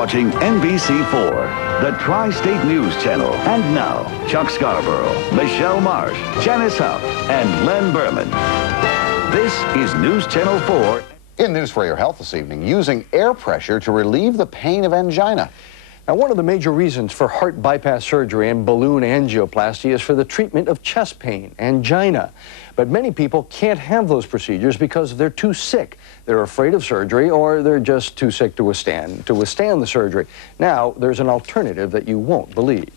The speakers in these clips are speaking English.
watching NBC4, the Tri-State News Channel. And now, Chuck Scarborough, Michelle Marsh, Janice Huff, and Len Berman. This is News Channel 4. In News for Your Health this evening, using air pressure to relieve the pain of angina. Now, one of the major reasons for heart bypass surgery and balloon angioplasty is for the treatment of chest pain, angina. But many people can't have those procedures because they're too sick. They're afraid of surgery, or they're just too sick to withstand the surgery. Now, there's an alternative that you won't believe.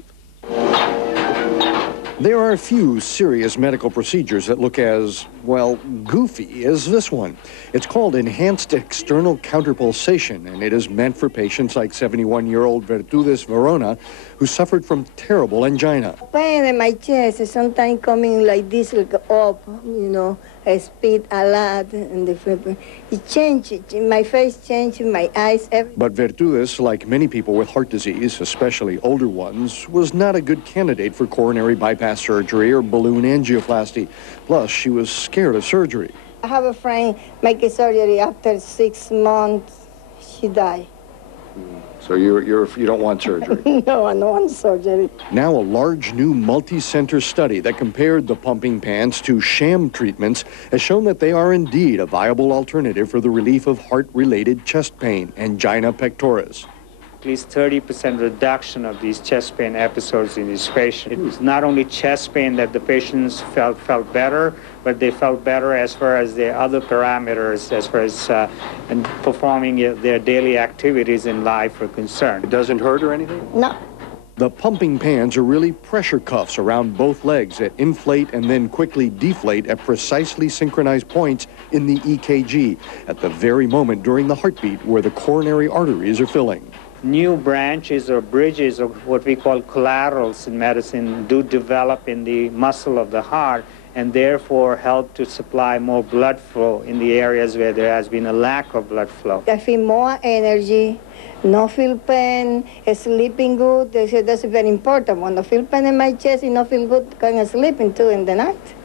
There are a few serious medical procedures that look as, well, goofy as this one. It's called enhanced external counterpulsation, and it is meant for patients like 71-year-old Virtudes Verona, who suffered from terrible angina. Pain in my chest is sometimes coming like this, like up, you know, I speed a lot, and it changed, my face changed, my eyes, everything. But Virtudes, like many people with heart disease, especially older ones, was not a good candidate for coronary bypass surgery or balloon angioplasty. Plus, she was scared of surgery. I have a friend make a surgery after 6 months, she died. So you don't want surgery? No, I don't want surgery. Now a large new multi-center study that compared the pumping pants to sham treatments has shown that they are indeed a viable alternative for the relief of heart-related chest pain, angina pectoris. At least 30% reduction of these chest pain episodes in these patients. It was not only chest pain that the patients felt better, but they felt better as far as their other parameters, as far as in performing their daily activities in life are concerned. It doesn't hurt or anything? No. The pumping pans are really pressure cuffs around both legs that inflate and then quickly deflate at precisely synchronized points in the EKG, at the very moment during the heartbeat where the coronary arteries are filling. New branches or bridges, or what we call collaterals in medicine, do develop in the muscle of the heart and therefore help to supply more blood flow in the areas where there has been a lack of blood flow. I feel more energy, no feel pain, sleeping good. That's very important. When I feel pain in my chest, I not feel good going sleeping too in the night.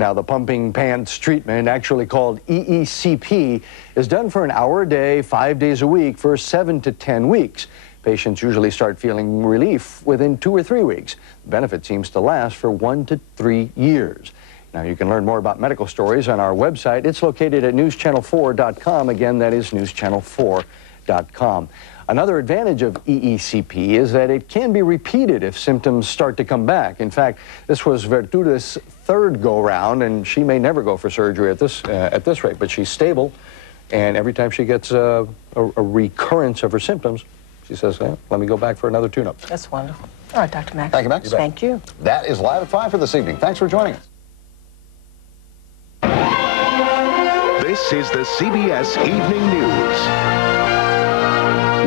Now, the pumping pants treatment, actually called EECP, is done for an hour a day, 5 days a week for 7 to 10 weeks. Patients usually start feeling relief within 2 or 3 weeks. The benefit seems to last for 1 to 3 years. Now, you can learn more about medical stories on our website. It's located at newschannel4.com. Again, that is newschannel4.com. Another advantage of EECP is that it can be repeated if symptoms start to come back. In fact, this was Virtudes' third go-round, and she may never go for surgery at this rate, but she's stable, and every time she gets a recurrence of her symptoms, she says, let me go back for another tune-up. That's wonderful. All right, Dr. Mack. Thank you, Max. Thank you. That is Live at 5 for this evening. Thanks for joining us. This is the CBS Evening News.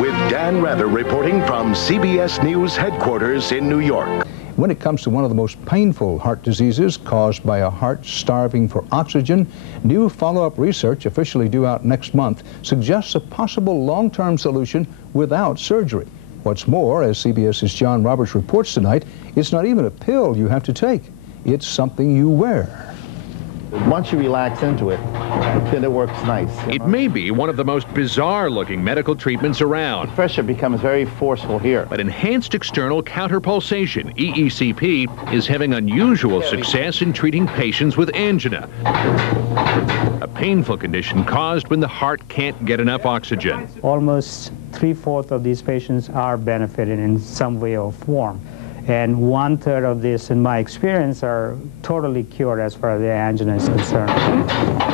With Dan Rather reporting from CBS News headquarters in New York. When it comes to one of the most painful heart diseases caused by a heart starving for oxygen, new follow-up research officially due out next month suggests a possible long-term solution without surgery. What's more, as CBS's John Roberts reports tonight, it's not even a pill you have to take. It's something you wear. Once you relax into it, then it works nice. It may be one of the most bizarre-looking medical treatments around. The pressure becomes very forceful here. But enhanced external counterpulsation, EECP, is having unusual success in treating patients with angina, a painful condition caused when the heart can't get enough oxygen. Almost 3/4 of these patients are benefited in some way or form. And 1/3 of this, in my experience, are totally cured as far as the angina is concerned.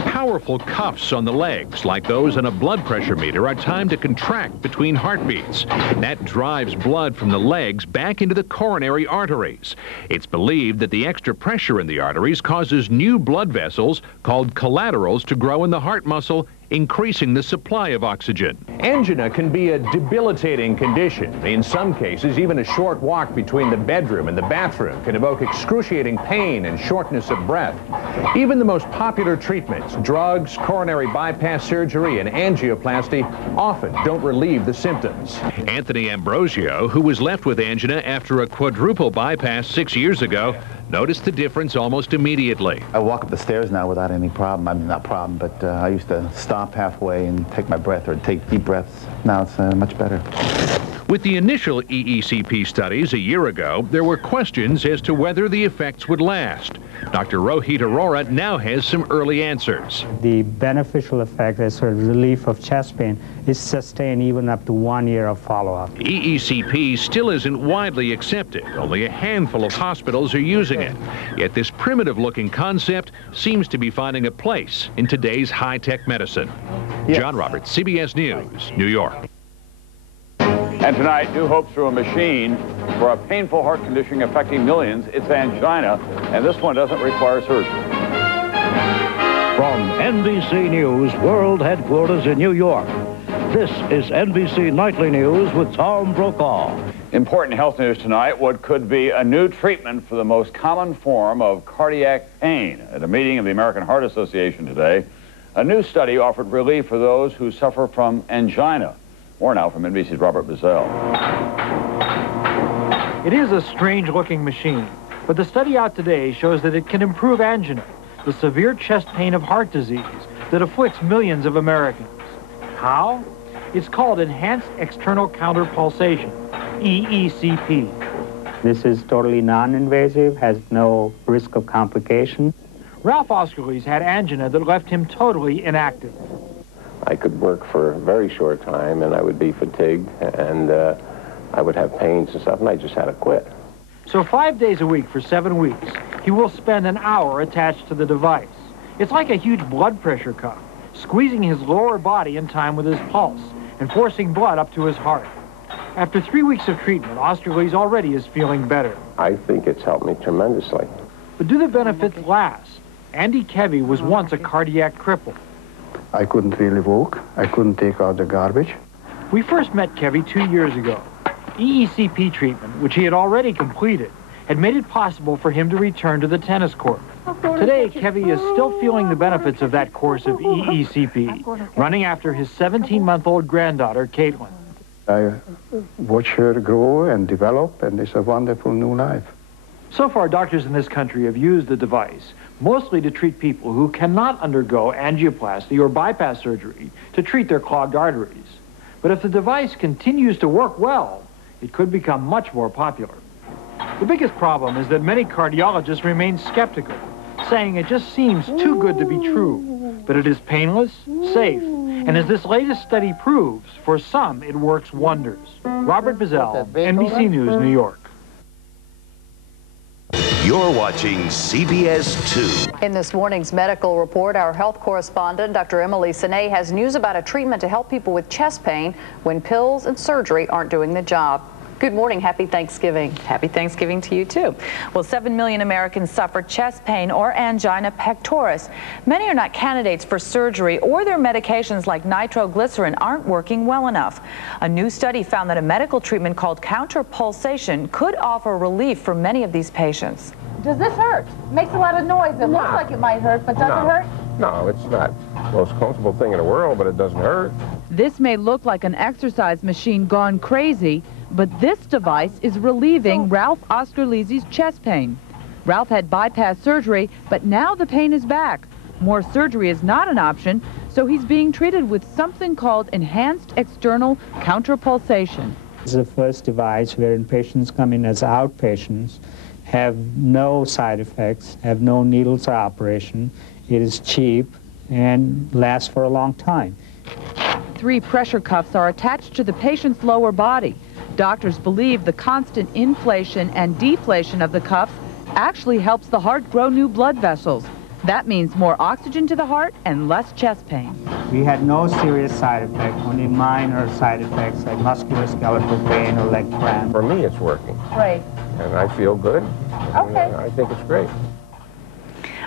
Powerful cuffs on the legs, like those on a blood pressure meter, are timed to contract between heartbeats. That drives blood from the legs back into the coronary arteries. It's believed that the extra pressure in the arteries causes new blood vessels, called collaterals, to grow in the heart muscle, increasing the supply of oxygen. Angina can be a debilitating condition. In some cases, even a short walk between the bedroom and the bathroom can evoke excruciating pain and shortness of breath. Even the most popular treatments, drugs, coronary bypass surgery, and angioplasty, often don't relieve the symptoms. Anthony Ambrosio, who was left with angina after a quadruple bypass 6 years ago, noticed the difference almost immediately. I walk up the stairs now without any problem. I mean, not problem, but I used to stop halfway and take my breath or take deep breaths. Now it's much better. With the initial EECP studies a year ago, there were questions as to whether the effects would last. Dr. Rohit Arora now has some early answers. The beneficial effect as a relief of chest pain is sustained even up to 1 year of follow-up. EECP still isn't widely accepted. Only a handful of hospitals are using it. Yet this primitive-looking concept seems to be finding a place in today's high-tech medicine. John Roberts, CBS News, New York. And tonight, new hopes through a machine for a painful heart condition affecting millions. It's angina, and this one doesn't require surgery. From NBC News World Headquarters in New York, this is NBC Nightly News with Tom Brokaw. Important health news tonight, what could be a new treatment for the most common form of cardiac pain. At a meeting of the American Heart Association today, a new study offered relief for those who suffer from angina. More now from NBC's Robert Bazell. It is a strange-looking machine, but the study out today shows that it can improve angina, the severe chest pain of heart disease that afflicts millions of Americans. How? It's called Enhanced External Counterpulsation, EECP. This is totally non-invasive, has no risk of complication. Ralph Oskerles had angina that left him totally inactive. I could work for a very short time, and I would be fatigued, and I would have pains and stuff, and I just had to quit. So 5 days a week for 7 weeks, he will spend an hour attached to the device. It's like a huge blood pressure cuff, squeezing his lower body in time with his pulse and forcing blood up to his heart. After 3 weeks of treatment, Oskerles already is feeling better. I think it's helped me tremendously. But do the benefits last? Andy Kevy was once a cardiac cripple. I couldn't really walk. I couldn't take out the garbage. We first met Kevy 2 years ago. EECP treatment, which he had already completed, had made it possible for him to return to the tennis court. Today, Kevy is still feeling the benefits of that course of EECP, running after his 17-month-old granddaughter, Caitlin. I watch her grow and develop, and it's a wonderful new life. So far, doctors in this country have used the device mostly to treat people who cannot undergo angioplasty or bypass surgery to treat their clogged arteries. But if the device continues to work well, it could become much more popular. The biggest problem is that many cardiologists remain skeptical, saying it just seems too good to be true. But it is painless, safe, and as this latest study proves, for some it works wonders. Robert Bazell, NBC News, New York. You're watching CBS 2. In this morning's medical report, our health correspondent, Dr. Emily Sine, has news about a treatment to help people with chest pain when pills and surgery aren't doing the job. Good morning. Happy Thanksgiving. Happy Thanksgiving to you, too. Well, 7 million Americans suffer chest pain or angina pectoris. Many are not candidates for surgery, or their medications like nitroglycerin aren't working well enough. A new study found that a medical treatment called counterpulsation could offer relief for many of these patients. Does this hurt? Makes a lot of noise. It looks like it might hurt, but does it hurt? No, it's not the most comfortable thing in the world, but it doesn't hurt. This may look like an exercise machine gone crazy, but this device is relieving Ralph Oskerles' chest pain. Ralph had bypass surgery, but now the pain is back. More surgery is not an option, so he's being treated with something called enhanced external counterpulsation. This is the first device wherein patients come in as outpatients, have no side effects, have no needles or operation. It is cheap and lasts for a long time. 3 pressure cuffs are attached to the patient's lower body. Doctors believe the constant inflation and deflation of the cuffs actually helps the heart grow new blood vessels. That means more oxygen to the heart and less chest pain. We had no serious side effects, only minor side effects like musculoskeletal pain or leg cramp. For me, it's working. Great. And I feel good. Okay. I think it's great.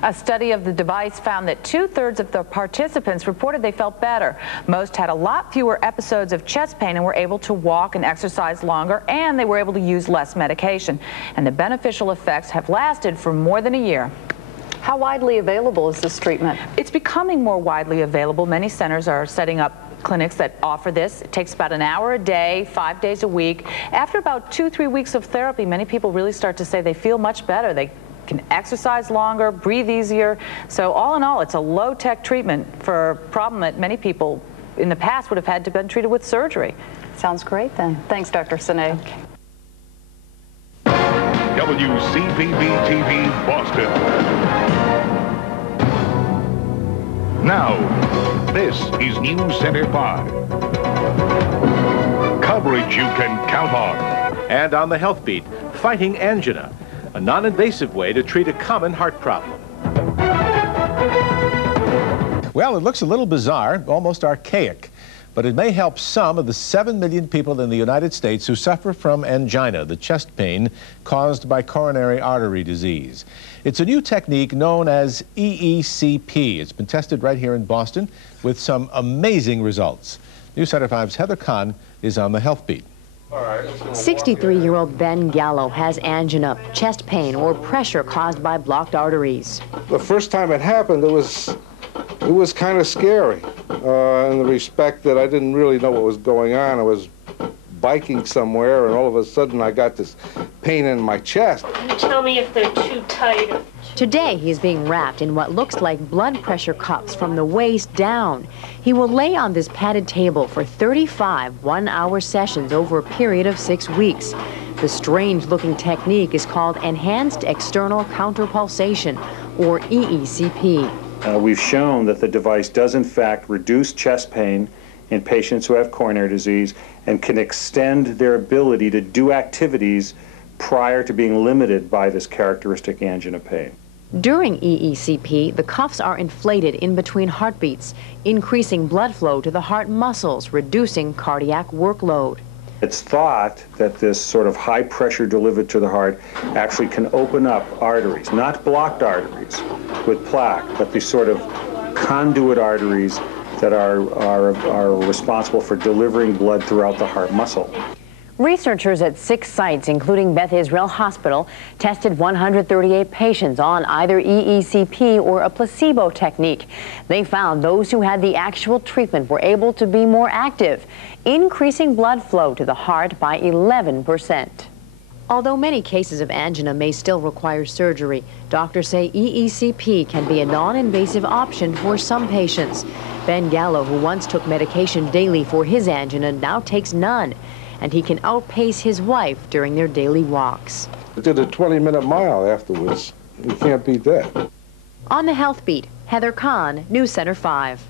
A study of the device found that 2/3 of the participants reported they felt better. Most had a lot fewer episodes of chest pain and were able to walk and exercise longer, and they were able to use less medication. And the beneficial effects have lasted for more than a year. How widely available is this treatment? It's becoming more widely available. Many centers are setting up clinics that offer this. It takes about an hour a day, 5 days a week. After about 2-3 weeks of therapy, many people really start to say they feel much better. They can exercise longer, breathe easier. So all in all, it's a low-tech treatment for a problem that many people in the past would have had to been treated with surgery. Sounds great then. Thanks, Dr. Sine. WCPB-TV, Boston. Now, this is News Center 5. Coverage you can count on. And on the Health Beat, fighting angina, a non-invasive way to treat a common heart problem. Well, it looks a little bizarre, almost archaic, but it may help some of the 7 million people in the United States who suffer from angina, the chest pain caused by coronary artery disease. It's a new technique known as EECP. It's been tested right here in Boston with some amazing results. News Center 5's Heather Kahn is on the Health Beat. 63-year-old Ben Gallo has angina, chest pain, or pressure caused by blocked arteries. The first time it happened, it was kind of scary in the respect that I didn't really know what was going on. I was biking somewhere, and all of a sudden I got this pain in my chest. You tell me if they're too tight. Today, he is being wrapped in what looks like blood pressure cuffs from the waist down. He will lay on this padded table for 35 one-hour sessions over a period of 6 weeks. The strange-looking technique is called Enhanced External Counterpulsation, or EECP. We've shown that the device does in fact reduce chest pain in patients who have coronary disease and can extend their ability to do activities prior to being limited by this characteristic angina pain. During EECP, the cuffs are inflated in between heartbeats, increasing blood flow to the heart muscles, reducing cardiac workload. It's thought that this sort of high pressure delivered to the heart actually can open up arteries, not blocked arteries with plaque, but these sort of conduit arteries that are responsible for delivering blood throughout the heart muscle. Researchers at 6 sites, including Beth Israel Hospital, tested 138 patients on either EECP or a placebo technique. They found those who had the actual treatment were able to be more active, increasing blood flow to the heart by 11%. Although many cases of angina may still require surgery, doctors say EECP can be a non-invasive option for some patients. Ben Gallo, who once took medication daily for his angina, now takes none, and he can outpace his wife during their daily walks. I did a 20-minute mile afterwards. You can't beat that. On the Health Beat, Heather Kahn, News Center 5.